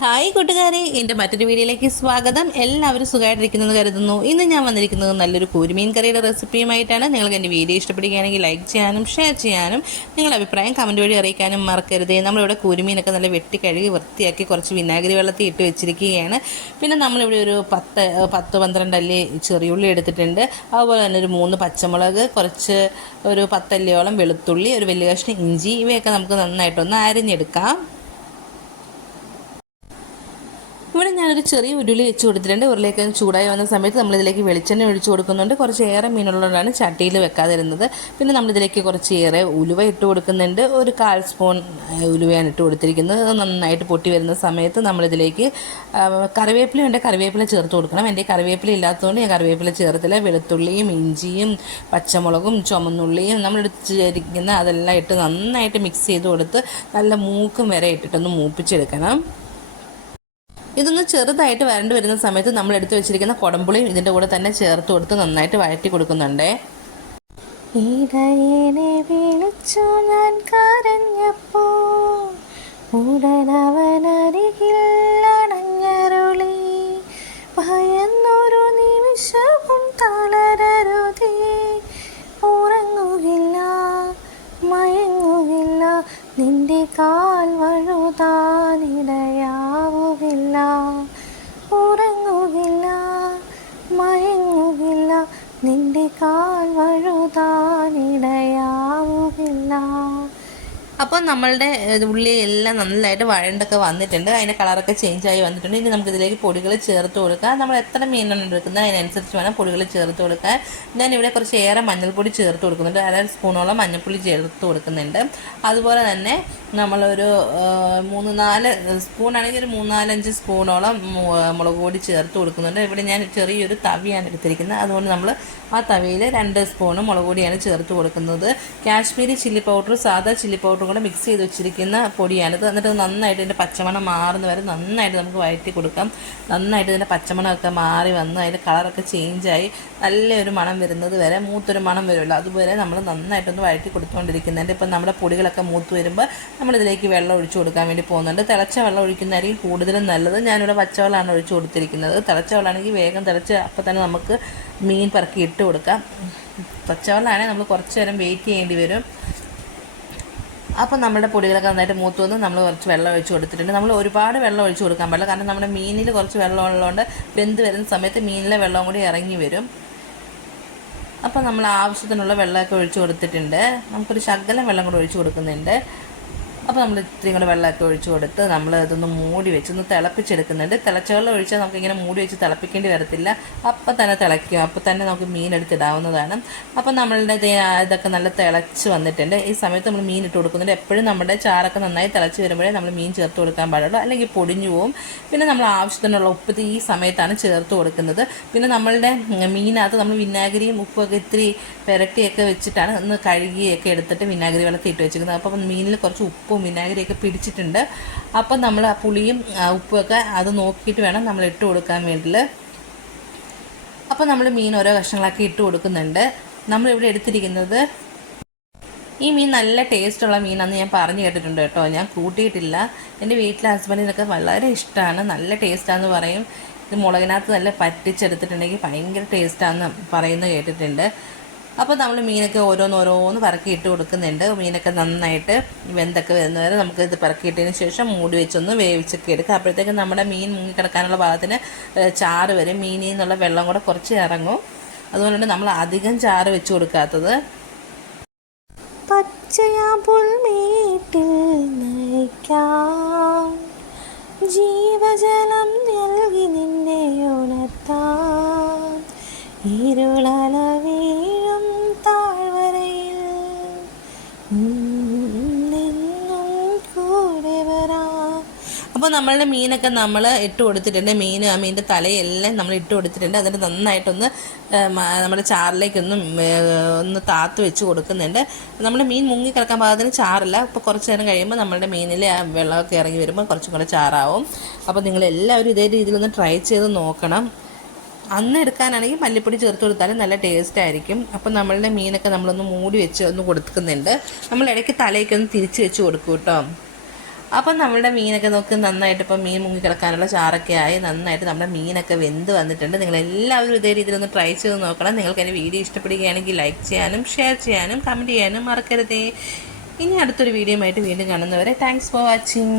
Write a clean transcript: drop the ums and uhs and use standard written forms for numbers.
Hi കൂട്ടുകാരെ, എൻ്റെ മറ്റൊരു വീഡിയോയിലേക്ക് സ്വാഗതം. എല്ലാവരും സുഖമായിട്ടിരിക്കുന്നത് കരുതുന്നു. ഇന്ന് ഞാൻ വന്നിരിക്കുന്നത് നല്ലൊരു കൂരുമീൻ കറിയുടെ റെസിപ്പിയുമായിട്ടാണ്. നിങ്ങൾക്ക് എൻ്റെ വീഡിയോ ഇഷ്ടപ്പെടുകയാണെങ്കിൽ ലൈക്ക് ചെയ്യാനും ഷെയർ ചെയ്യാനും നിങ്ങളുടെ അഭിപ്രായം കമൻറ്റ് വഴി അറിയിക്കാനും മറക്കരുത്. നമ്മളിവിടെ കൂരുമീനൊക്കെ നല്ല വെട്ടി കഴുകി വൃത്തിയാക്കി കുറച്ച് വിനാഗിരി വെള്ളത്തിൽ ഇട്ട് വെച്ചിരിക്കുകയാണ്. പിന്നെ നമ്മളിവിടെ ഒരു 10-12 അല്ലി ചെറിയുള്ളി എടുത്തിട്ടുണ്ട്. അതുപോലെ തന്നെ ഒരു 3 പച്ചമുളക്, ഒരു 10 അല്ലിയോളം വെളുത്തുള്ളി, ഒരു വലിയ കഷ്ണം ഇഞ്ചി, ഇവയൊക്കെ നമുക്ക് നന്നായിട്ടൊന്ന് അരിഞ്ഞെടുക്കാം. ഇവിടെ ഞാനൊരു ചെറിയ ഉരുളി വെച്ച് കൊടുത്തിട്ടുണ്ട്. ഉരുളിയൊക്കെ ചൂടായി വന്ന സമയത്ത് നമ്മളിതിലേക്ക് വെളിച്ചെണ്ണ ഒഴിച്ച് കൊടുക്കുന്നുണ്ട്. കുറച്ചേറെ മീനുള്ളതുകൊണ്ടാണ് ചട്ടിയിൽ വെക്കാതിരുന്നത്. പിന്നെ നമ്മളിതിലേക്ക് കുറച്ചേറെ ഉലുവ ഇട്ട് കൊടുക്കുന്നുണ്ട്. ഒരു 1/4 സ്പൂൺ ഉലുവയാണ് ഇട്ട് കൊടുത്തിരിക്കുന്നത്. നന്നായിട്ട് പൊട്ടി വരുന്ന സമയത്ത് നമ്മളിതിലേക്ക് കറിവേപ്പില ഉണ്ട്, കറിവേപ്പില ചേർത്ത് കൊടുക്കണം. എൻ്റെ കറിവേപ്പില ഇല്ലാത്തതുകൊണ്ട് ഞാൻ കറിവേപ്പില ചേർത്തില്ല. വെളുത്തുള്ളിയും ഇഞ്ചിയും പച്ചമുളകും ചുമന്നുള്ളിയും നമ്മളെടുത്തിരിക്കുന്ന അതെല്ലാം ഇട്ട് നന്നായിട്ട് മിക്സ് ചെയ്ത് കൊടുത്ത് നല്ല മൂക്കും വരെ ഇട്ടിട്ടൊന്ന് മൂപ്പിച്ചെടുക്കണം. ഇതൊന്ന് ചെറുതായിട്ട് വരണ്ട് വരുന്ന സമയത്ത് നമ്മൾ എടുത്തു വെച്ചിരിക്കുന്ന കുടംപുളിയും ഇതിൻ്റെ കൂടെ തന്നെ ചേർത്ത് കൊടുത്ത് നന്നായിട്ട് വഴറ്റി കൊടുക്കുന്നുണ്ടേ. ഇടയനെ വിളിച്ചു ഞാൻ കരഞ്ഞപ്പോ ഉടനവനരികിൽ അണഞ്ഞരുളി, ഭയന്നൊരു നിമിഷവും തളരരുതേ, ഉറങ്ങുകില്ല മയങ്ങുകില്ല, നിന്റെ കാൽ വഴുതാനിടയാവുകില്ല, ഉറങ്ങുകില്ല മയങ്ങുകില്ല, നിന്റെ കാൽ വഴുതാനിടയാവുകില്ല. അപ്പോൾ നമ്മളുടെ ഉള്ളി എല്ലാം നല്ലതായിട്ട് വഴണ്ടൊക്കെ വന്നിട്ടുണ്ട്. അതിൻ്റെ കളറൊക്കെ ചേഞ്ചായി വന്നിട്ടുണ്ട്. ഇനി നമുക്കിതിലേക്ക് പൊടികൾ ചേർത്ത് കൊടുക്കാം. നമ്മൾ എത്ര മീനാണ് എടുക്കുന്നത് അതിനനുസരിച്ച് വേണം പൊടികൾ ചേർത്ത് കൊടുക്കാൻ. ഞാനിവിടെ കുറച്ചേറെ മഞ്ഞൾപ്പൊടി ചേർത്ത് കൊടുക്കുന്നുണ്ട്. 1/2 സ്പൂണോളം മഞ്ഞൾപ്പൊടി ചേർത്ത് കൊടുക്കുന്നുണ്ട്. അതുപോലെ തന്നെ നമ്മളൊരു 3-4 സ്പൂണാണെങ്കിൽ ഒരു 3-4-5 സ്പൂണോളം മുളക് പൊടി ചേർത്ത് കൊടുക്കുന്നുണ്ട്. ഇവിടെ ഞാൻ ചെറിയൊരു തവിയാണ് എടുത്തിരിക്കുന്നത്. അതുകൊണ്ട് നമ്മൾ ആ തവിയിൽ 2 സ്പൂണ് മുളക് പൊടിയാണ് ചേർത്ത് കൊടുക്കുന്നത്. കാശ്മീരി ചില്ലി പൗഡർ, സാധാ ചില്ലി പൗഡർ കൂടെ മിക്സ് ചെയ്ത് വെച്ചിരിക്കുന്ന പൊടിയാണിത്. എന്നിട്ട് നന്നായിട്ട് ഇതിൻ്റെ പച്ചമണം മാറുന്ന വരെ നന്നായിട്ട് നമുക്ക് വഴറ്റി കൊടുക്കാം. നന്നായിട്ട് ഇതിൻ്റെ പച്ചമണമൊക്കെ മാറി വന്ന് അതിൻ്റെ കളറൊക്കെ ചേഞ്ചായി നല്ലൊരു മണം വരുന്നത് വരെ, മൂത്തൊരു മണം വരുമല്ലോ, അതുവരെ നമ്മൾ നന്നായിട്ടൊന്ന് വഴറ്റി കൊടുത്തുകൊണ്ടിരിക്കുന്നുണ്ട്. ഇപ്പം നമ്മുടെ പൊടികളൊക്കെ മൂത്ത് വരുമ്പോൾ നമ്മളിതിലേക്ക് വെള്ളം ഒഴിച്ചു കൊടുക്കാൻ വേണ്ടി പോകുന്നുണ്ട്. തിളച്ച വെള്ളം ഒഴിക്കുന്നതായിരിക്കും കൂടുതലും നല്ലത്. ഞാനിവിടെ പച്ചവെള്ളമാണ് ഒഴിച്ചു കൊടുത്തിരിക്കുന്നത്. തിളച്ച വെള്ളമാണെങ്കിൽ വേഗം തിളച്ച് അപ്പം തന്നെ നമുക്ക് മീൻ പറക്കി ഇട്ട് കൊടുക്കാം. പച്ചവെള്ളമാണെങ്കിൽ നമ്മൾ കുറച്ച് നേരം വെയിറ്റ് ചെയ്യേണ്ടി വരും. അപ്പോൾ നമ്മുടെ പൊടികളൊക്കെ നന്നായിട്ട് മൂത്ത് വന്ന് നമ്മൾ കുറച്ച് വെള്ളം ഒഴിച്ച് കൊടുത്തിട്ടുണ്ട്. നമ്മൾ ഒരുപാട് വെള്ളം ഒഴിച്ച് കൊടുക്കാൻ പാടില്ല, കാരണം നമ്മുടെ മീനിൽ കുറച്ച് വെള്ളം ഉള്ളതുകൊണ്ട് വെന്ത് വരുന്ന സമയത്ത് മീനിലെ വെള്ളം കൂടി ഇറങ്ങി വരും. അപ്പോൾ നമ്മൾ ആവശ്യത്തിനുള്ള വെള്ളമൊക്കെ ഒഴിച്ച് കൊടുത്തിട്ടുണ്ട്. നമുക്കൊരു ശകലം വെള്ളം കൂടി ഒഴിച്ച് കൊടുക്കുന്നുണ്ട്. അപ്പോൾ നമ്മൾ ഇത്രയും കൂടെ വെള്ളമൊക്കെ ഒഴിച്ച് കൊടുത്ത് നമ്മൾ ഇതൊന്ന് മൂടി വെച്ച് ഒന്ന് തിളപ്പിച്ചെടുക്കുന്നുണ്ട്. തിളച്ച വെള്ളം ഒഴിച്ചാൽ നമുക്കിങ്ങനെ മൂടി വെച്ച് തിളപ്പിക്കേണ്ടി വരത്തില്ല. അപ്പം തന്നെ തിളയ്ക്കും, അപ്പം തന്നെ നമുക്ക് മീൻ എടുത്തിടാവുന്നതാണ്. അപ്പം നമ്മളുടെ ഇതൊക്കെ നല്ല തിളച്ച് വന്നിട്ടുണ്ട്. ഈ സമയത്ത് നമ്മൾ മീൻ ഇട്ട് കൊടുക്കുന്നുണ്ട്. എപ്പോഴും നമ്മുടെ ചാറൊക്കെ നന്നായി തിളച്ച് വരുമ്പോഴേ നമ്മൾ മീൻ ചേർത്ത് കൊടുക്കാൻ പാടുള്ളൂ, അല്ലെങ്കിൽ പൊടിഞ്ഞു പോവും. പിന്നെ നമ്മൾ ആവശ്യത്തിനുള്ള ഉപ്പ് ഈ സമയത്താണ് ചേർത്ത് കൊടുക്കുന്നത്. പിന്നെ നമ്മളുടെ മീനകത്ത് നമ്മൾ വിനാഗിരിയും ഉപ്പൊക്കെ ഇത്തിരി പുരട്ടിയൊക്കെ വെച്ചിട്ടാണ് ഒന്ന് കഴുകിയൊക്കെ എടുത്തിട്ട് വിനാഗിരി വെള്ളത്തിൽ ഇട്ട് വെച്ചിരിക്കുന്നത്. അപ്പം മീനിൽ കുറച്ച് ഉപ്പും വിനാഗിരിയൊക്കെ പിടിച്ചിട്ടുണ്ട്. അപ്പം നമ്മൾ ആ പുളിയും ഉപ്പൊക്കെ അത് നോക്കിയിട്ട് വേണം നമ്മൾ ഇട്ട് കൊടുക്കാൻ വേണ്ടിയിട്ട്. അപ്പം നമ്മൾ മീൻ ഓരോ കഷ്ണങ്ങളാക്കി ഇട്ട് കൊടുക്കുന്നുണ്ട്. നമ്മളിവിടെ എടുത്തിരിക്കുന്നത് ഈ മീൻ നല്ല ടേസ്റ്റുള്ള മീനാണെന്ന് ഞാൻ പറഞ്ഞു കേട്ടിട്ടുണ്ട് കേട്ടോ, ഞാൻ കൂട്ടിയിട്ടില്ല. എൻ്റെ വീട്ടിലെ ഹസ്ബൻഡിനൊക്കെ വളരെ ഇഷ്ടമാണ്, നല്ല ടേസ്റ്റാണെന്ന് പറയും. ഇത് മുളകിനകത്ത് നല്ല പറ്റിച്ചെടുത്തിട്ടുണ്ടെങ്കിൽ ഭയങ്കര ടേസ്റ്റാണെന്ന് പറയുന്നത് കേട്ടിട്ടുണ്ട്. അപ്പോൾ നമ്മൾ മീനൊക്കെ ഓരോന്നോരോന്ന് പറക്കി ഇട്ട് കൊടുക്കുന്നുണ്ട്. മീനൊക്കെ നന്നായിട്ട് വെന്തൊക്കെ വരുന്നവരെ നമുക്ക് ഇത് പറക്കിയിട്ടതിന് ശേഷം മൂടി വെച്ചൊന്ന് വേവിച്ചൊക്കെ എടുക്കുക. അപ്പോഴത്തേക്കും നമ്മുടെ മീൻ മുങ്ങിക്കിടക്കാനുള്ള ഭാഗത്തിന് ചാറ് വരും. മീനിൽ നിന്നുള്ള വെള്ളം കൂടെ കുറച്ച് ഇറങ്ങും. അതുകൊണ്ടാണ് നമ്മൾ അധികം ചാറ് വെച്ച് കൊടുക്കാത്തത്. പച്ചയാ പുൽമേട്ടിൽ നയിക്കാം, ജീവജലം നൽകി നിന്നെ ഉണർത്താം, ഇരുളല വീഴും താഴ്വരയിൽ നിന്നും കൂടെ വരാം. അപ്പോൾ നമ്മളുടെ മീനൊക്കെ നമ്മൾ ഇട്ട് കൊടുത്തിട്ടുണ്ട്. മീനിൻ്റെ തലയെല്ലാം നമ്മൾ ഇട്ട് കൊടുത്തിട്ടുണ്ട്. എന്നിട്ട് നന്നായിട്ടൊന്ന് നമ്മുടെ ചാറിലേക്കൊന്ന് താത്ത് വെച്ച് കൊടുക്കുന്നുണ്ട്. നമ്മുടെ മീൻ മുങ്ങി കിടക്കാൻ പാകത്തിന് ചാറില്ല. അപ്പോൾ കുറച്ച് നേരം കഴിയുമ്പോൾ നമ്മളുടെ മീനിൽ ആ വെള്ളമൊക്കെ ഇറങ്ങി വരുമ്പോൾ കുറച്ചും കൂടെ ചാറാവും. അപ്പോൾ നിങ്ങളെല്ലാവരും ഇതേ രീതിയിലൊന്ന് ട്രൈ ചെയ്ത് നോക്കണം. അന്ന് എടുക്കാനാണെങ്കിൽ മല്ലിപ്പൊടി ചേർത്ത് കൊടുത്താലും നല്ല ടേസ്റ്റ് ആയിരിക്കും. അപ്പോൾ നമ്മളുടെ മീനൊക്കെ നമ്മളൊന്ന് മൂടി വെച്ച് ഒന്ന് കൊടുക്കുന്നുണ്ട്. നമ്മൾ ഇടയ്ക്ക് തലയ്ക്കൊന്ന് തിരിച്ച് വെച്ച് കൊടുക്കും കേട്ടോ. അപ്പം നമ്മുടെ മീനൊക്കെ നോക്ക് നന്നായിട്ട് ഇപ്പം മീൻ മുങ്ങി കിടക്കാനുള്ള ചാറൊക്കെ ആയി നന്നായിട്ട് നമ്മുടെ മീനൊക്കെ വെന്ത് വന്നിട്ടുണ്ട്. നിങ്ങളെല്ലാവരും ഇതേ രീതിയിലൊന്ന് ട്രൈ ചെയ്ത് നോക്കണം. നിങ്ങൾക്ക് എൻ്റെ വീഡിയോ ഇഷ്ടപ്പെടുകയാണെങ്കിൽ ലൈക്ക് ചെയ്യാനും ഷെയർ ചെയ്യാനും കമൻറ്റ് ചെയ്യാനും മറക്കരുതേ. ഇനി അടുത്തൊരു വീഡിയോ ആയിട്ട് വീണ്ടും കാണുന്നവരെ താങ്ക്സ് ഫോർ വാച്ചിങ്.